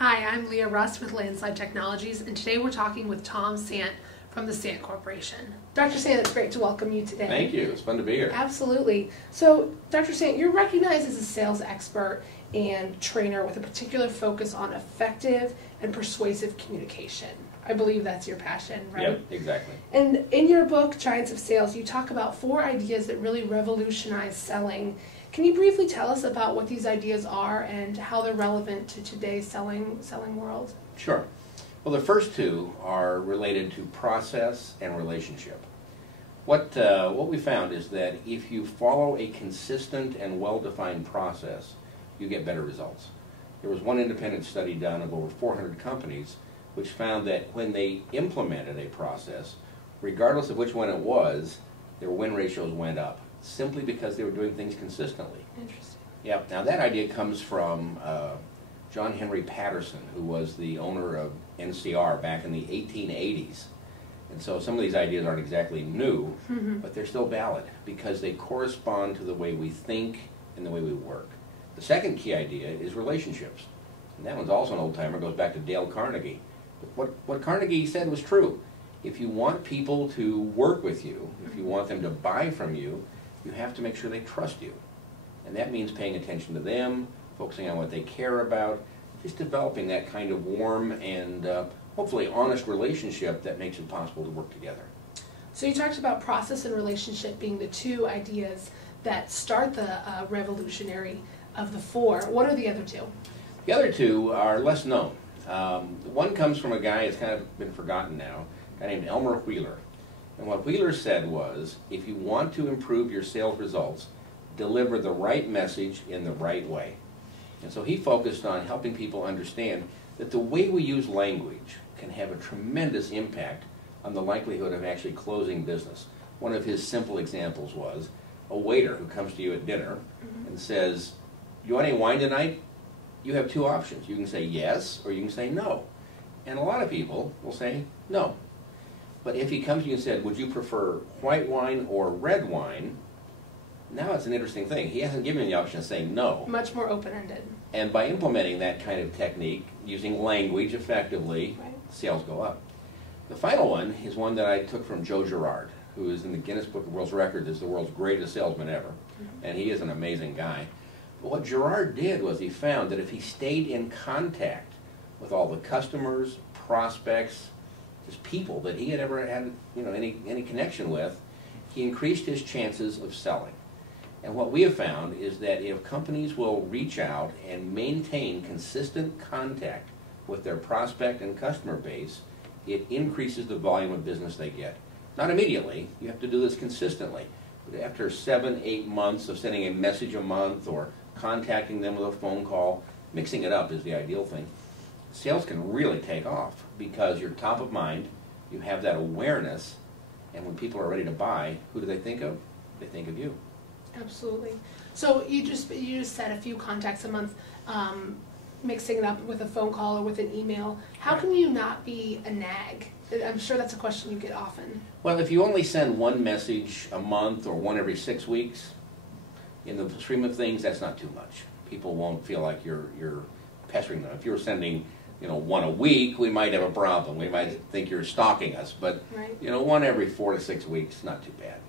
Hi, I'm Leah with Landslide Technologies, and today we're talking with Tom Sant from the Sant Corporation. Dr. Sant, it's great to welcome you today. Thank you. It's fun to be here. Absolutely. So, Dr. Sant, you're recognized as a sales expert and trainer with a particular focus on effective and persuasive communication. I believe that's your passion, right? Yep, exactly. And in your book, Giants of Sales, you talk about 4 ideas that really revolutionize selling. Can you briefly tell us about what these ideas are and how they're relevant to today's selling world? Sure. Well, the first 2 are related to process and relationship. What we found is that if you follow a consistent and well-defined process, you get better results. There was one independent study done of over 400 companies which found that when they implemented a process, regardless of which one it was, their win ratios went up, simply because they were doing things consistently. Interesting. Yeah. Now that idea comes from John Henry Patterson, who was the owner of NCR back in the 1880s. And so some of these ideas aren't exactly new, but they're still valid because they correspond to the way we think and the way we work. The second key idea is relationships. And that one's also an old-timer, goes back to Dale Carnegie. But what Carnegie said was true. If you want people to work with you, if you want them to buy from you, you have to make sure they trust you. And that means paying attention to them, focusing on what they care about, just developing that kind of warm and hopefully honest relationship that makes it possible to work together. So you talked about process and relationship being the 2 ideas that start the revolutionary of the 4. What are the other 2? The other 2 are less known. One comes from a guy that's kind of been forgotten now, a guy named Elmer Wheeler. And what Wheeler said was, if you want to improve your sales results, deliver the right message in the right way. And so he focused on helping people understand that the way we use language can have a tremendous impact on the likelihood of actually closing business. One of his simple examples was a waiter who comes to you at dinner and says, "You want any wine tonight?" You have 2 options. You can say yes or you can say no. And a lot of people will say no. But if he comes to you and said, "Would you prefer white wine or red wine?" Now it's an interesting thing. He hasn't given you the option of saying no. Much more open-ended. And by implementing that kind of technique, using language effectively, Right. sales go up. The final one is one that I took from Joe Girard, who is in the Guinness Book of World Records as the world's greatest salesman ever. And he is an amazing guy. But what Girard did was he found that if he stayed in contact with all the customers, prospects, just people that he had ever had any connection with, he increased his chances of selling. And what we have found is that if companies will reach out and maintain consistent contact with their prospect and customer base, it increases the volume of business they get. Not immediately, you have to do this consistently, but after 7, 8 months of sending a message a month or contacting them with a phone call, mixing it up is the ideal thing. Sales can really take off because you're top of mind, you have that awareness, and when people are ready to buy, who do they think of? They think of you. Absolutely. So you just said a few contacts a month, mixing it up with a phone call or with an email. How can you not be a nag? I'm sure that's a question you get often. Well, if you only send 1 message a month or 1 every 6 weeks, in the stream of things, that's not too much. People won't feel like you're pestering them. If you're sending 1 a week, we might have a problem. We might think you're stalking us. But 1 every 4 to 6 weeks, not too bad.